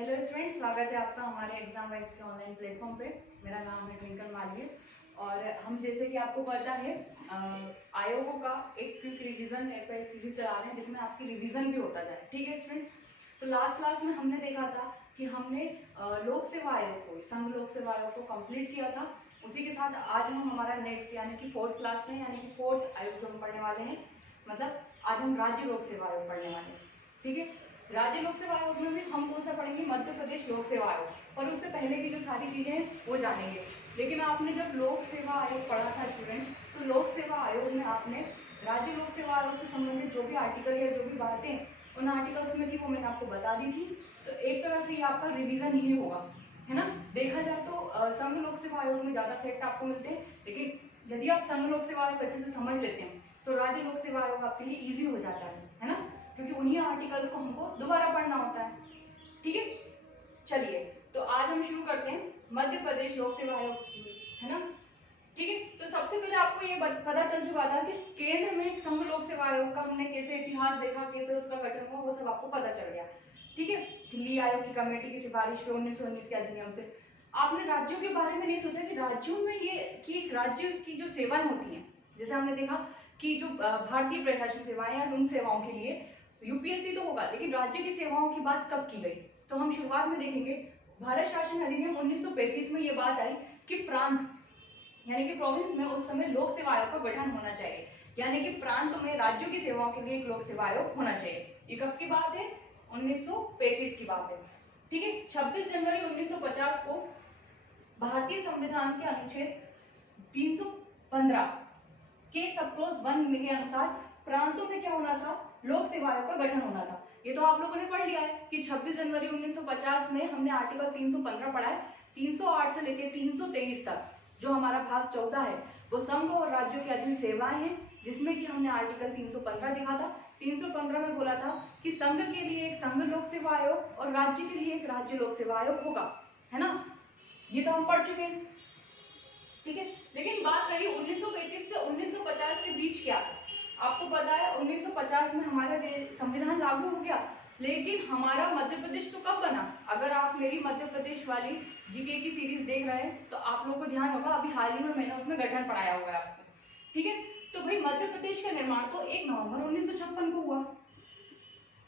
Hello students, स्वागत है आपका हमारे एग्जाम वाइब्स के ऑनलाइन प्लेटफॉर्म पे। मेरा नाम है ट्विंकल मालवीय और हम जैसे कि आपको पता है आयोगों का एक क्विक रिवीजन टाइप का एक सीरीज चला रहे हैं जिसमें आपकी रिवीजन भी होता जाए। ठीक है स्टूडेंट्स, तो लास्ट क्लास में हमने देखा था कि हमने लोक सेवा आयोग को, संघ लोक सेवा आयोग को कंप्लीट किया था। उसी के साथ आज हम हमारा नेक्स्ट यानी कि फोर्थ क्लास में यानी कि फोर्थ आयोग जो हम पढ़ने वाले हैं, मतलब आज हम राज्य लोक सेवा आयोग पढ़ने वाले हैं। ठीक है, राज्य लोक सेवा आयोग में भी हम कौन सा पढ़ेंगे? मध्य प्रदेश लोक सेवा आयोग। और उससे पहले की जो सारी चीजें हैं वो जानेंगे। लेकिन आपने जब लोक सेवा आयोग पढ़ा था स्टूडेंट्स, तो लोक सेवा आयोग में आपने राज्य लोक सेवा आयोग से संबंधित जो भी आर्टिकल या जो भी बातें उन आर्टिकल्स में थी वो मैंने आपको बता दी थी। तो एक तरह से ये आपका रिविजन ही होगा, है ना। देखा जाए तो संघ लोक सेवा आयोग में ज्यादा फैक्ट आपको मिलते हैं, लेकिन यदि आप संघ लोक सेवा आयोग अच्छे से समझ लेते हैं तो राज्य लोक सेवा आयोग आपके लिए ईजी हो जाता है ना, क्योंकि उन्हीं आर्टिकल्स को हमको दोबारा पढ़ना होता है। ठीक है, चलिए तो आज हम शुरू करते हैं मध्य प्रदेश लोक सेवा आयोग, है ना। ठीक है, तो सबसे पहले आपको ये पता चल चुका था कि केंद्र में संघ लोक सेवा आयोग का हमने कैसे इतिहास देखा, कैसे उसका गठन हुआ, वो सब आपको पता चल गया। ठीक है, दिल्ली आयोग की कमेटी की सिफारिश पे 1919 के अधिनियम से आपने राज्यों के बारे में नहीं सोचा कि राज्यों में ये कि एक राज्य की जो सेवाएं होती हैं, जैसे हमने देखा कि जो भारतीय प्रशासनिक सेवाएं या उन सेवाओं के लिए यूपीएससी तो होगा, लेकिन राज्य की सेवाओं की बात कब की गई? तो हम शुरुआत में देखेंगे भारत शासन अधिनियम 1935 में ये बात आई कि प्रांत यानी कि प्रोविंस में उस समय लोक सेवा आयोग का गठन होना चाहिए, यानी कि प्रांत में राज्यों की सेवाओं के लिए एक लोक सेवा आयोग होना चाहिए। ये कब की बात है? 1935 की बात है। ठीक है, 26 जनवरी 1950 को भारतीय संविधान के अनुच्छेद 315 के सब क्लॉज 1 के अनुसार प्रांतों में क्या होना था? लोक सेवा आयोग का गठन होना था। ये तो आप लोगों ने पढ़ लिया है कि 26 जनवरी 1950 में हमने आर्टिकल 315 पढ़ा है। 308 से लेकर 323 तक जो हमारा भाग 14 है वो संघ और राज्यों के अधीन सेवाएं हैं, जिसमें कि हमने आर्टिकल 315 देखा था। 315 में बोला था कि संघ के लिए एक संघ लोक सेवा आयोग और राज्य के लिए एक राज्य लोक सेवा आयोग होगा, है ना। ये तो हम पढ़ चुके हैं। ठीक है, लेकिन बात रही 1935 से 1950 के बीच क्या? आपको पता है 1950 में हमारा संविधान लागू हो गया, लेकिन हमारा मध्य प्रदेश तो कब बना? अगर आप मेरी मध्य प्रदेश वाली जीके की सीरीज देख रहे हैं तो आप लोगों को ध्यान होगा, अभी हाल ही में मैंने उसमें गठन पढ़ाया हुआ है आपको। ठीक है, तो भाई मध्य प्रदेश का निर्माण तो 1 नवंबर 1956 को हुआ।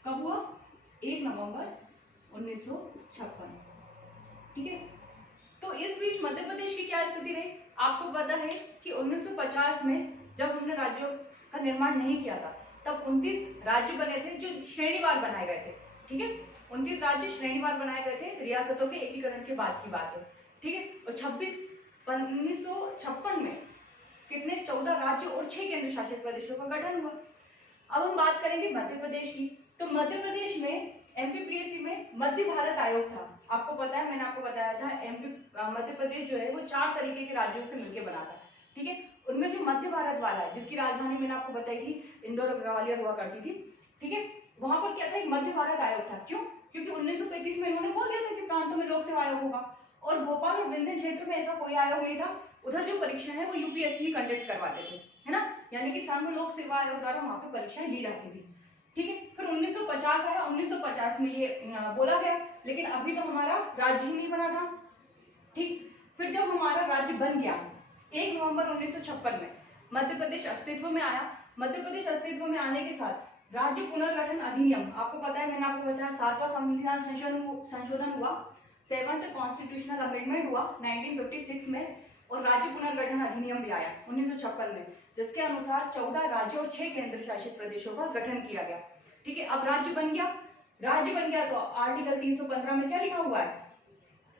कब हुआ? 1 नवंबर 1956। ठीक है, तो इस बीच मध्य प्रदेश की क्या स्थिति रही? आपको पता है कि 1950 में जब हमने राज्यों का निर्माण नहीं किया था तब 29 राज्य बने थे जो श्रेणीवार बनाए गए थे। ठीक है, 29 राज्य श्रेणीवार बनाए गए थे, रियासतों के एकीकरण के बाद की बात है। ठीक है, और 1956 में कितने? 14 राज्य और 6 केंद्र शासित प्रदेशों का गठन हुआ। अब हम बात करेंगे मध्य प्रदेश की। तो मध्य प्रदेश में एमपीपीएससी में मध्य भारत आयोग था। आपको पता है, मैंने आपको बताया था मध्य प्रदेश जो है वो 4 तरीके के राज्यों से मिलकर बना था। ठीक है, उनमें जो मध्य भारत वाला है, जिसकी राजधानी मैंने आपको बताई थी इंदौर और ग्वालियर हुआ करती थी। ठीक है, वहां पर क्या था? एक मध्य भारत आयोग था। क्यों? क्योंकि 1935 में इन्होंने बोल दिया था कि प्रांतों में लोक सेवा आयोग होगा, और भोपाल और विंध्य क्षेत्र में ऐसा कोई आयोग नहीं था। उधर जो परीक्षा है वो यूपीएससी कंडक्ट करवाते थे, है ना, यानी कि संघ लोक सेवा आयोग द्वारा वहां पे परीक्षाएं ली जाती थी। ठीक है, फिर 1950 आया। 1950 में ये बोला गया, लेकिन अभी तो हमारा राज्य ही नहीं बना था। ठीक, फिर जब हमारा राज्य बन गया 1 नवंबर 1956 में मध्य प्रदेश अस्तित्व में आया। मध्य प्रदेश अस्तित्व में आने के साथ राज्य पुनर्गठन अधिनियम, आपको पता है मैंने आपको बताया 7वां संविधान संशोधन हुआ, 7th कॉन्स्टिट्यूशनल अमेंडमेंट हुआ 1956 में, और राज्य पुनर्गठन अधिनियम भी आया 1956 में, जिसके अनुसार 14 राज्यों और 6 केंद्र शासित प्रदेशों का गठन किया गया। ठीक है, अब राज्य बन गया। राज्य बन गया तो आर्टिकल 315 में क्या लिखा हुआ है?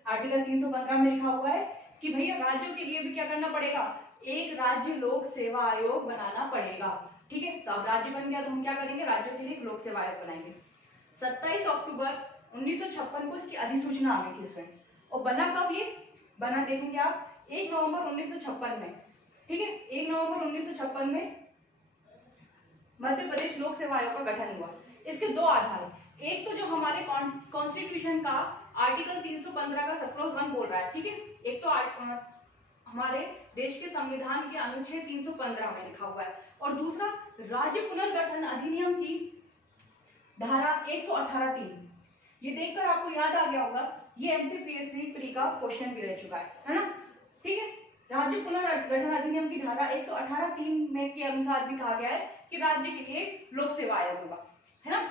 आर्टिकल 315 में लिखा हुआ है कि भैया राज्यों के लिए भी क्या करना पड़ेगा? एक राज्य लोक सेवा आयोग बनाना पड़ेगा। ठीक है, तो अब राज्य बन गया तो हम क्या करेंगे? राज्यों के लिए एक लोक सेवा आयोग बनाएंगे। 27 अक्टूबर 1956 को इसकी अधिसूचना आ गई थी इसमें। और बना कब ये? बना देखेंगे आप 1 नवंबर 1956 में। ठीक है, 1 नवंबर 1956 में मध्य प्रदेश लोक सेवा आयोग का गठन हुआ। इसके 2 आधार, एक तो जो हमारे कॉन्स्टिट्यूशन का आर्टिकल 315 का सब क्लॉज 1 बोल रहा है। ठीक है, एक तो हमारे देश के संविधान के अनुच्छेद 315 में लिखा हुआ है, और दूसरा राज्य पुनर्गठन अधिनियम की धारा 118(3), ये देखकर आपको याद आ गया होगा, ये एमपीपीएससी प्री का क्वेश्चन भी रह चुका है ना। ठीक है, राज्य पुनर्गठन अधिनियम की धारा 118(3) में के अनुसार भी कहा गया है कि राज्य के लिए लोक सेवा आयोग होगा, है ना।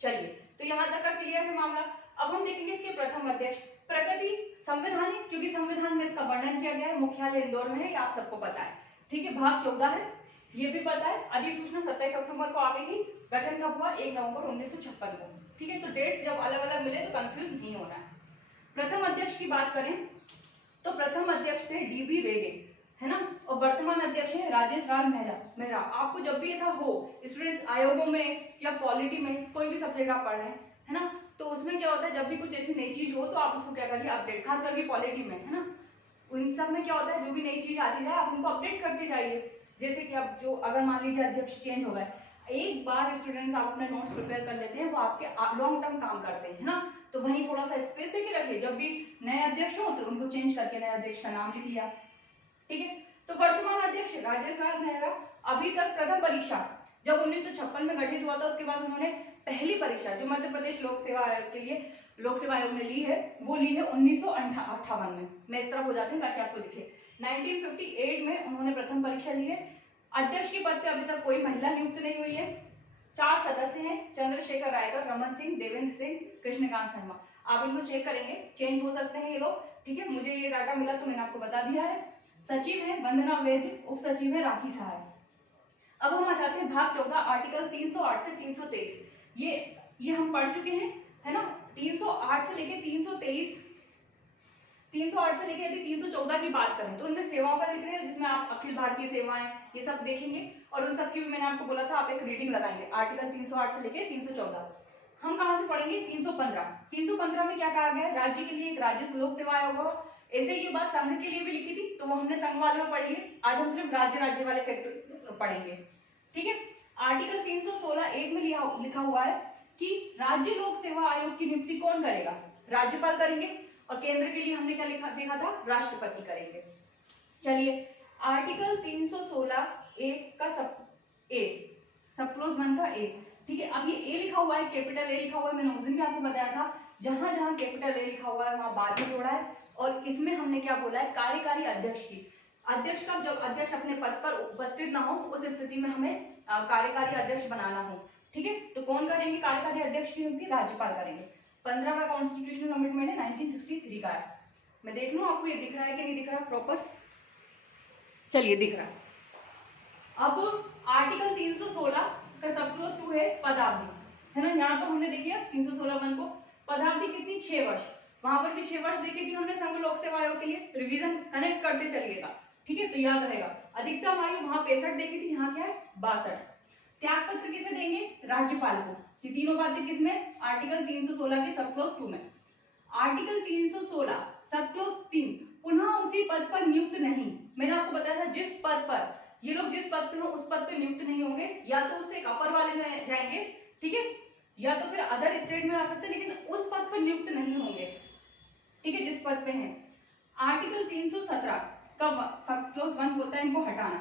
चलिए, तो यहाँ तक का क्लियर है मामला। अब हम देखेंगे इसके प्रथम अध्यक्ष। प्रकृति संवैधानिक, क्योंकि संविधान में इसका वर्णन किया गया है, मुख्यालय इंदौर में है, ये आप सबको पता है। ठीक है, भाग 14 है, ये भी पता है। अधिसूचना 27 अक्टूबर को आ गई थी, गठन कब हुआ? 1 नवंबर 1956 को। ठीक है, तो डेट्स जब अलग अलग मिले तो कंफ्यूज नहीं होना है। प्रथम अध्यक्ष की बात करें तो प्रथम अध्यक्ष थे डीबी रेगे, है ना, और वर्तमान अध्यक्ष है राजेश राज मेहरा। आपको जब भी ऐसा हो स्टूडेंट्स, आयोगों में या पॉलिटी में कोई भी सब्जेक्ट आप पढ़ रहे हैं, है ना, तो उसमें क्या होता है, जब भी कुछ ऐसी नई चीज हो तो आप उसको क्या करिए, अपडेट, खास करके पॉलिटी में, है ना, उन सब में क्या होता है, जो भी नई चीज आती है आप उनको अपडेट करते जाइए। जैसे कि अब जो अगर मान लीजिए अध्यक्ष चेंज हो गए, एक बार स्टूडेंट्स आप अपने नोट्स प्रिपेयर कर लेते हैं, वो आपके लॉन्ग टर्म काम करते हैं, है ना, तो वहीं थोड़ा सा स्पेस देके रखिए, जब भी नए अध्यक्ष हो तो उनको चेंज करके नए अध्यक्ष का नाम लिख लिया। ठीक है, तो वर्तमान अध्यक्ष राजेश राज मेहरा अभी तक प्रथम परीक्षा जब 1956 में गठित हुआ था, उसके बाद उन्होंने पहली परीक्षा जो मध्य प्रदेश लोक सेवा आयोग के लिए लोक सेवा आयोग ने ली है, वो ली है 1958 में। मैं इस तरफ हो जाती हूँ ताकि आपको दिखे। 1958 में उन्होंने प्रथम परीक्षा ली है। अध्यक्ष के पद पे अभी तक कोई महिला नियुक्त नहीं हुई है। 4 सदस्य हैं, चंद्रशेखर रायकर, रमन सिंह, देवेंद्र सिंह, कृष्णकांत शर्मा। आप इनको चेक करेंगे, चेंज हो सकते हैं ये लोग। ठीक है, मुझे ये डाटा मिला तो मैंने आपको बता दिया है। सचिव है वंदना वैद्य, उप सचिव है राखी सहाय। अब हम आ जाते हैं भाग 14, आर्टिकल 308 से 323। ये हम पढ़ चुके हैं, है ना। 308 से लेके 323, 308 से लेके यदि 314 की बात करें तो उनमें सेवाओं का जिक्र है, जिसमें आप अखिल भारतीय सेवाएं ये सब देखेंगे, और उन सब की भी मैंने आपको बोला था आप एक रीडिंग लगाएंगे। आर्टिकल 308 से लेके 314 हम कहां से पढ़ेंगे? 315 में क्या कहा गया है? राज्य के लिए एक राज्य लोक सेवा आयोग होगा। ऐसे ये बात संघ के लिए भी लिखी थी, तो वो हमने संघ वाले में पढ़ लिए। आज हम सिर्फ राज्य वाले फैक्टर पढ़ेंगे। ठीक है, आर्टिकल 316(1) में लिखा हुआ है कि राज्य लोक सेवा आयोग की नियुक्ति कौन करेगा? राज्यपाल करेंगे, और केंद्र के लिए हमने क्या देखा था? राष्ट्रपति करेंगे। चलिए, आर्टिकल 316(1) का सब क्लोज 1 का ए। ठीक है, अब ये ए लिखा हुआ है, कैपिटल ए लिखा हुआ है, मैंने उस दिन भी आपको बताया था, जहां जहां कैपिटल ए लिखा हुआ है वहां बाद में जोड़ा है। और इसमें हमने क्या बोला है? कार्यकारी अध्यक्ष की। अध्यक्ष का जब अध्यक्ष अपने पद पर उपस्थित ना हो, उस स्थिति में हमें कार्यकारी अध्यक्ष बनाना हो। ठीक है, तो कौन करेंगे कार्यकारी अध्यक्ष की नियुक्ति? राज्यपाल करेंगे। 15वां कॉन्स्टिट्यूशनल अमेंडमेंट है 1963 का है। मैं देख लूं आपको ये दिख रहा है कि नहीं दिख रहा प्रॉपर? चलिए, दिख रहा है। अब आर्टिकल 316 का सब क्लोज 2 है पदावधि, है ना। यहाँ तो हमने देखिए 316(1) को पदावधि कितनी? 6 वर्ष। वहां पर भी 6 वर्ष देखी थी हमने संघ लोक सेवा आयोग के लिए। रिवीजन कनेक्ट करते चलिएगा, ठीक है, तो याद रहेगा। अधिकतम आयु वहां 65 देखी थी, यहाँ क्या है? 62। त्याग पत्र किसे देंगे? राज्यपाल को। ये तीनों बातें किसमें? आर्टिकल 316 के सब क्लोज 2 में। आर्टिकल 316 सब क्लोज 3, पुनः उसी पद पर नियुक्त नहीं। मैंने आपको बताया था जिस पद पर ये लोग जिस पद पे हो उस पद पे नियुक्त नहीं होंगे, या तो उससे एक अपर वाले में जाएंगे, ठीक है, या तो फिर अदर स्टेट में आ सकते हैं, लेकिन उस पद पर नियुक्त नहीं होंगे। ठीक है, जिस पद पे हैं। आर्टिकल 317 का क्लोज 1 बोलता है इनको हटाना।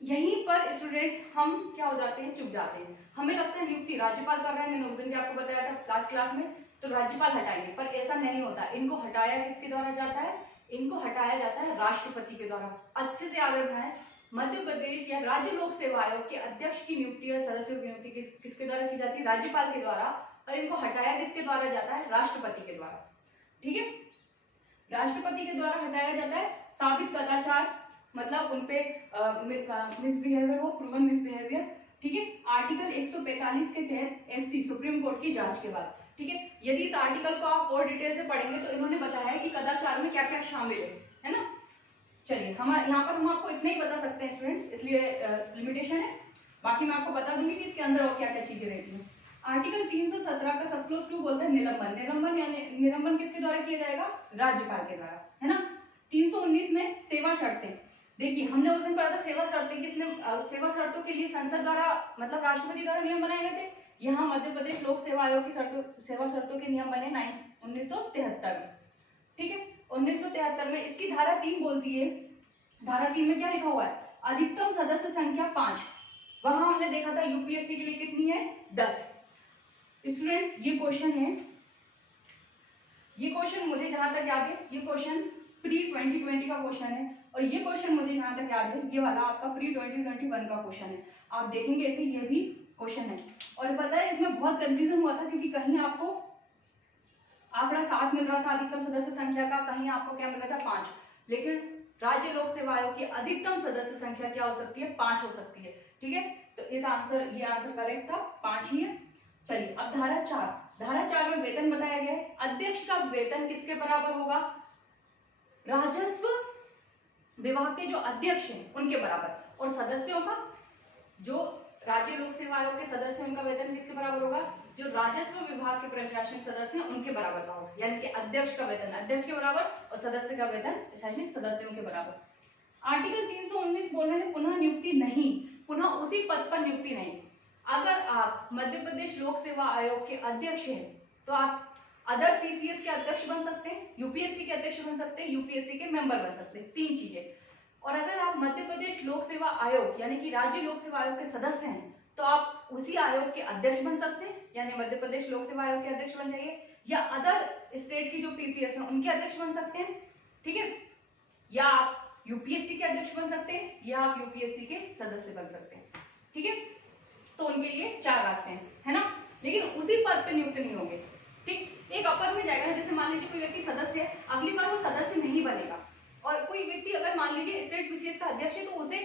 यहीं पर स्टूडेंट्स हम क्या हो जाते हैं? चुप जाते हैं। हमें लगता है नियुक्ति राज्यपाल कर रहे हैं, मैंने उस दिन भी आपको बताया था लास्ट क्लास में, तो राज्यपाल हटाएंगे, पर ऐसा नहीं होता। इनको हटाया किसके द्वारा जाता है? इनको हटाया जाता है राष्ट्रपति के द्वारा। अच्छे से याद रखना है, मध्य प्रदेश या राज्य लोक सेवा आयोग के अध्यक्ष की नियुक्ति और सदस्यों की नियुक्ति किसके द्वारा की जाती है? राज्यपाल के द्वारा। और इनको हटाया किसके द्वारा जाता है? राष्ट्रपति के द्वारा। ठीक है, राष्ट्रपति के द्वारा हटाया जाता है। साबित कदाचार, मतलब उनपे मिसबिहेवियर हो, प्रूवन मिसबिहेवियर। ठीक है, आर्टिकल 145 के तहत एससी सुप्रीम कोर्ट की जांच के बाद। ठीक है, यदि इस आर्टिकल को आप और डिटेल से पढ़ेंगे तो इन्होंने बताया है कि कदाचार में क्या क्या शामिल है ना। चलिए, हम यहाँ पर हम आपको इतना ही बता सकते हैं स्टूडेंट्स, इसलिए लिमिटेशन है। बाकी मैं आपको बता दूंगी कि इसके अंदर और क्या क्या चीजें रहती हैं। आर्टिकल 317 का सब क्लोज 2 बोलता है निलंबन। निलंबन यानी निलंबन किसके द्वारा किया जाएगा? राज्यपाल के द्वारा, है ना। 319 में सेवा शर्तें। देखिए, हमने उस दिन पढ़ा था सेवा शर्तें किसने सेवा शर्तों के लिए संसद द्वारा, मतलब राष्ट्रपति द्वारा नियम बनाए गए थे। यहाँ मध्य प्रदेश लोक सेवा आयोग की सेवा शर्तों के नियम बने 1973 में। ठीक है, 1973 में इसकी धारा 3 बोलती है। धारा 3 में क्या लिखा हुआ है? अधिकतम सदस्य संख्या 5। वहां हमने देखा था यूपीएससी के लिए कितनी है? 10। स्टूडेंट्स, ये क्वेश्चन है ये क्वेश्चन मुझे जहां तक याद है ये क्वेश्चन प्री 2020 का क्वेश्चन है, और ये क्वेश्चन मुझे जहां तक याद है ये वाला आपका प्री 2021 का क्वेश्चन है। आप देखेंगे ऐसे ये भी क्वेश्चन है। और पता है इसमें बहुत कंफ्यूजन हुआ था, क्योंकि कहीं आपको आंकड़ा 7 मिल रहा था अधिकतम सदस्य संख्या का, कहीं आपको क्या मिल रहा था 5, लेकिन राज्य लोक सेवा आयोग की अधिकतम सदस्य संख्या क्या हो सकती है 5 हो सकती है। ठीक है, तो इस आंसर ये आंसर करेक्ट था, 5 ही है। चलिए अब धारा 4, धारा 4 में वेतन बताया गया है। अध्यक्ष का वेतन किसके बराबर होगा, राजस्व विभाग के जो अध्यक्ष हैं उनके बराबर, और सदस्यों का जो राज्य लोक सेवा आयोग के सदस्य हैं उनका वेतन किसके बराबर होगा, जो राजस्व विभाग के प्रशासनिक सदस्य हैं उनके बराबर का होगा। यानी कि अध्यक्ष का वेतन अध्यक्ष के बराबर और सदस्य का वेतन प्रशासनिक सदस्यों के बराबर। आर्टिकल 319 बोल रहे हैं पुनः नियुक्ति नहीं, पुनः उसी पद पर नियुक्ति नहीं। अगर आप मध्य प्रदेश लोक सेवा आयोग के अध्यक्ष हैं तो आप अदर पीसीएस के अध्यक्ष बन सकते हैं, यूपीएससी के अध्यक्ष बन सकते हैं, यूपीएससी के मेंबर बन सकते हैं, 3 चीजें। और अगर आप मध्य प्रदेश लोक सेवा आयोग यानी कि राज्य लोक सेवा आयोग के सदस्य हैं तो आप उसी आयोग के अध्यक्ष बन सकते हैं, यानी मध्य प्रदेश लोक सेवा आयोग के अध्यक्ष बन जाइए, या अदर स्टेट की जो पीसीएस है उनके अध्यक्ष बन सकते हैं। ठीक है, या आप यूपीएससी के अध्यक्ष बन सकते हैं, या आप यूपीएससी के सदस्य बन सकते हैं। ठीक है, तो उनके लिए 4 रास्ते हैं, है ना, लेकिन उसी पद पर नियुक्त नहीं होंगे। ठीक, एक अपर में जाएगा, जैसे मान लीजिए कोई व्यक्ति सदस्य है, अगली बार वो सदस्य नहीं बनेगा, और कोई व्यक्ति अगर मान लीजिए स्टेट पीसीएस का अध्यक्ष है तो उसे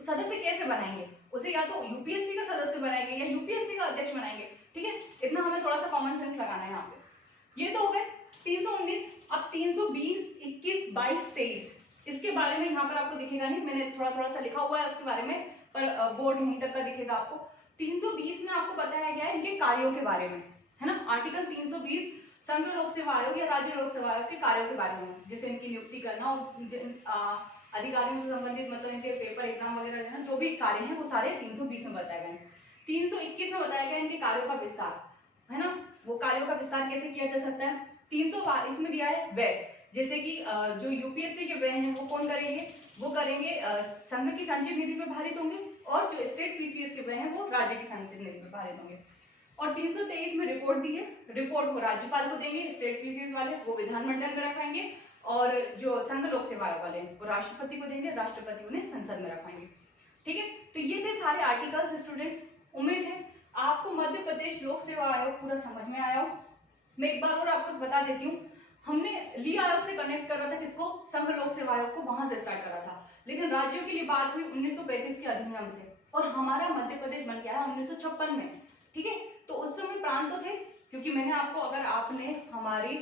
सदस्य कैसे बनाएंगे, उसे या तो यूपीएससी का सदस्य बनाएंगे या यूपीएससी का अध्यक्ष बनाएंगे। ठीक है, इतना हमें थोड़ा सा कॉमन सेंस लगाना है यहाँ पे। ये तो हो गए 319। अब 320, 21, 22, 23 इसके बारे में यहाँ पर आपको दिखेगा नहीं, मैंने थोड़ा थोड़ा सा लिखा हुआ है उसके बारे में, पर बोर्ड यहीं तक का दिखेगा आपको। 320 में आपको बताया गया है इनके कार्यों के बारे में, है ना। आर्टिकल 320 संघ लोक सेवा आयोग या राज्य लोक सेवा आयोग के कार्यों के बारे में, जिसे इनकी नियुक्ति करना और अधिकारियों से संबंधित मतलब इनके पेपर एग्जाम वगैरह है ना, जो भी कार्य हैं वो सारे 320 में बताए गए हैं। 321 में बताया गया इनके कार्यों का विस्तार, है ना, वो कार्यों का विस्तार कैसे किया जा सकता है। 322 में दिया है व्यय, जैसे कि जो यूपीएससी के व्यय हैं वो कौन करेंगे, वो करेंगे संघ की संचित निधि में भारित होंगे, और जो स्टेट पीसीएस के व्यय हैं वो राज्य की संचित निधि में भारित होंगे। और 323 में रिपोर्ट दी है, रिपोर्ट वो राज्यपाल को देंगे, स्टेट पीसीएस वाले वो विधानमंडल में रखाएंगे, और जो संघ लोक सेवा आयोग वाले वो राष्ट्रपति को देंगे, राष्ट्रपति उन्हें संसद में रखाएंगे। ठीक है, तो ये थे सारे आर्टिकल्स स्टूडेंट्स। उम्मीद है आपको मध्य प्रदेश लोक सेवा आयोग पूरा समझ में आया हो। मैं एक बार और आपको बता देती हूँ, हमने ली आयोग से कनेक्ट कर रहा था किसको, संघ लोक सेवा आयोग को, वहां से स्टार्ट करा था, लेकिन राज्यों के लिए बात हुई 1935 के अधिनियम से, और हमारा मध्य प्रदेश बन गया 1956 में। ठीक है, तो उस समय प्रांत तो थे, क्योंकि मैंने आपको, अगर आपने हमारी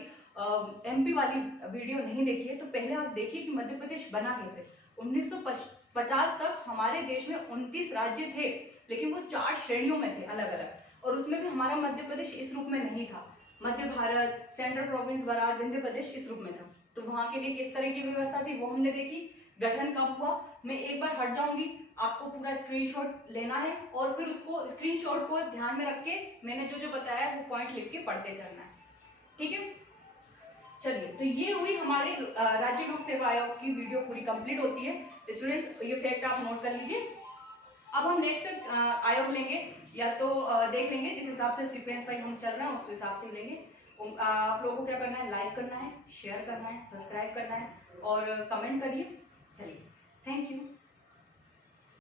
एमपी वाली वीडियो नहीं देखी है तो पहले आप देखिए कि मध्य प्रदेश बना कैसे। 1950 तक हमारे देश में 29 राज्य थे, लेकिन वो 4 श्रेणियों में थे अलग अलग, और उसमें भी हमारा मध्य प्रदेश इस रूप में नहीं था। मध्य भारत, सेंट्रल प्रोविंस, बरार, विंध्य प्रदेश इस रूप में था। तो वहां के लिए किस तरह की व्यवस्था थी वो हमने देखी, गठन कब हुआ। मैं एक बार हट जाऊंगी, आपको पूरा स्क्रीनशॉट लेना है, और फिर उसको स्क्रीनशॉट को ध्यान में रख के मैंने जो जो बताया वो पॉइंट लिख के पढ़ते चलना है। ठीक है, चलिए, तो ये हुई हमारे राज्य लोक सेवा आयोग की वीडियो पूरी कंप्लीट होती है। स्टूडेंट्स ये फैक्ट आप नोट कर लीजिए। अब हम नेक्स्ट आयोग लेंगे, या तो देख लेंगे जिस हिसाब से सीक्वेंस वाइज हम चल रहे हैं उस हिसाब से लेंगे। आप लोगों को क्या करना है, लाइक करना है, शेयर करना है, सब्सक्राइब करना है, और कमेंट करिए। चलिए, थैंक यू।